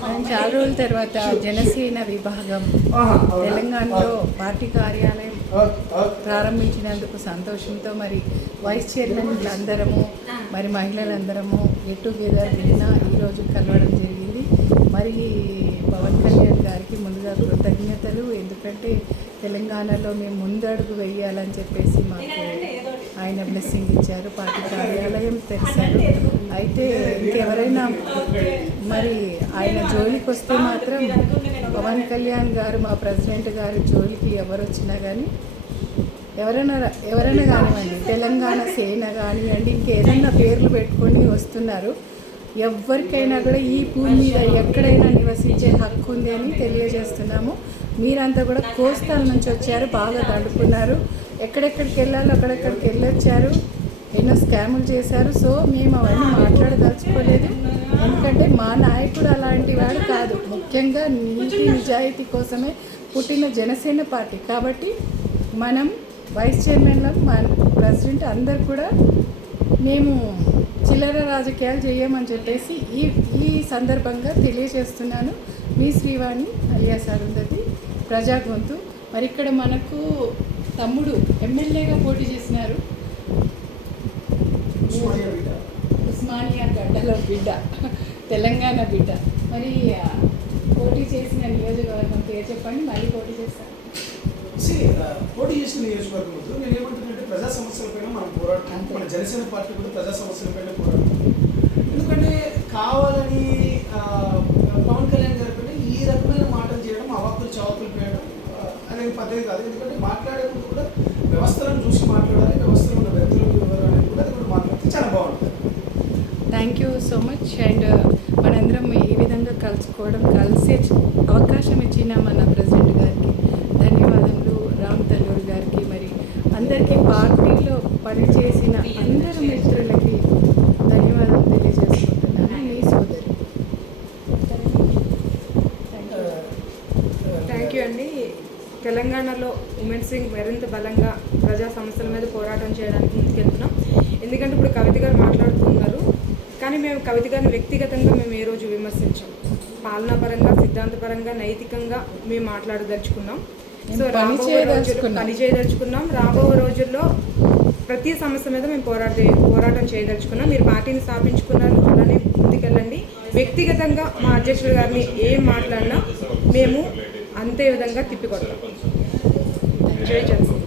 మనం చాలా రోజుల తర్వాత జనసేన విభాగం తెలంగాణలో పార్టీ కార్యాలయం ప్రారంభించినందుకు సంతోషంతో మరి వైస్ చైర్మన్లు అందరము మరి మహిళలందరము గెట్ టుగెదర్ నిన్న ఈరోజు కలవడం జరిగింది. మరి పవన్ కళ్యాణ్ గారికి ముందుగా కృతజ్ఞతలు. ఎందుకంటే తెలంగాణలో మేము ముందడుగు వేయాలని చెప్పేసి మాకు ఆయన బ్లెస్సింగ్ ఇచ్చారు. పార్టీ కార్యాలయం తెరిచారు. అయితే ఇంకెవరైనా మరి ఆయన జోలికి వస్తే మాత్రం పవన్ కళ్యాణ్ గారు మా ప్రెసిడెంట్ గారి జోలికి ఎవరు వచ్చినా కానీ ఎవరైనా కానివ్వండి, తెలంగాణ సేన కానివ్వండి, ఇంకేదైనా పేర్లు పెట్టుకొని వస్తున్నారు. ఎవరికైనా కూడా ఈ భూమి మీద ఎక్కడైనా నివసించే హక్కు ఉంది అని తెలియజేస్తున్నాము. మీరంతా కూడా కోస్తాల నుంచి వచ్చారు, బాగా దండుకున్నారు, ఎక్కడెక్కడికి వెళ్ళాలో అక్కడెక్కడికి వెళ్ళొచ్చారు, ఎన్నో స్కాములు చేశారు. సో మేము అవన్నీ మాట్లాడదలుచుకోలేదు. ఎందుకంటే మా నాయకుడు అలాంటి వాడు కాదు. ముఖ్యంగా నీతి నిజాయితీ కోసమే పుట్టిన జనసేన పార్టీ. కాబట్టి మనం వైస్ చైర్మన్లకు మా ప్రెసిడెంట్ అందరు కూడా మేము చిల్లర రాజకీయాలు చేయమని చెప్పేసి ఈ సందర్భంగా తెలియజేస్తున్నాను. మీ శ్రీవాణి అలియాస్ అరుంధతి, ప్రజా గొంతు. మరి ఇక్కడ మనకు తమ్ముడు ఎమ్మెల్యేగా పోటీ చేసినారు, ఉస్మానియా గడ్డలో బిడ్డ, తెలంగాణ బిడ్డ. మరి పోటీ చేసిన నియోజకవర్గం పేరు చెప్పండి, మళ్ళీ పోటీ చేస్తాను. పోటీ చేసిన నియోజకవర్గం నేను ఏమంటున్నానంటే ప్రజా సమస్యలపైన మనం పోరాడుతాం. మన జనసేన పార్టీ కూడా ప్రజా సమస్యలపైన పోరాడుతాం. ఎందుకంటే కావాలని పవన్ కళ్యాణ్ గారి పైన ఈ రకమైన మాటలు చేయడం, అవాకులు చవాకులు చేయడం అనేది పద్ధతి కాదు. ఎందుకంటే మాట్లాడే ముందు కూడా వ్యవస్థలను చూసి మాట్లాడాలి, వ్యవస్థలో ఉన్న వ్యక్తులు ఎవరు అనేది కూడా అది కూడా మాట్లాడితే చాలా బాగుంటుంది. Thank you so much. And మనందరం ఈ విధంగా కలుసుకోవడం, కలిసే అవకాశం ఇచ్చిన మన ప్రెసిడెంట్ గారికి ధన్యవాదములు, రామ్ తల్లూరు గారికి, మరి అందరికీ పార్టీలో పనిచేసిన అందరు మిత్రులకి ధన్యవాదాలు తెలియజేసుకుంటున్నాను. మీ సోదరి. థ్యాంక్ యూ అండి. తెలంగాణలో ఉమెన్స్ వింగ్ మరింత బలంగా ప్రజా సమస్యల మీద పోరాటం చేయడానికి ముందుకెళ్తున్నాం. ఎందుకంటే ఇప్పుడు కవిత గారు మాట్లాడుతున్నారు, కానీ మేము కవిత గారిని వ్యక్తిగతంగా మేము ఏ రోజు విమర్శించాం. పాలనాపరంగా, సిద్ధాంతపరంగా, నైతికంగా మేము మాట్లాడదలుచుకున్నాం. సో పని చేయదలుచుకున్నాం. రాబో రోజుల్లో ప్రతి సమస్య మీద మేము పోరాటం చేయదలుచుకున్నాం. మీరు పార్టీని స్థాపించుకున్నారు, అలానే ముందుకెళ్ళండి. వ్యక్తిగతంగా మా అధ్యక్షుడు గారిని ఏం మాట్లాడినా మేము అంతే విధంగా తిప్పికొడతాం. జై జనసేన.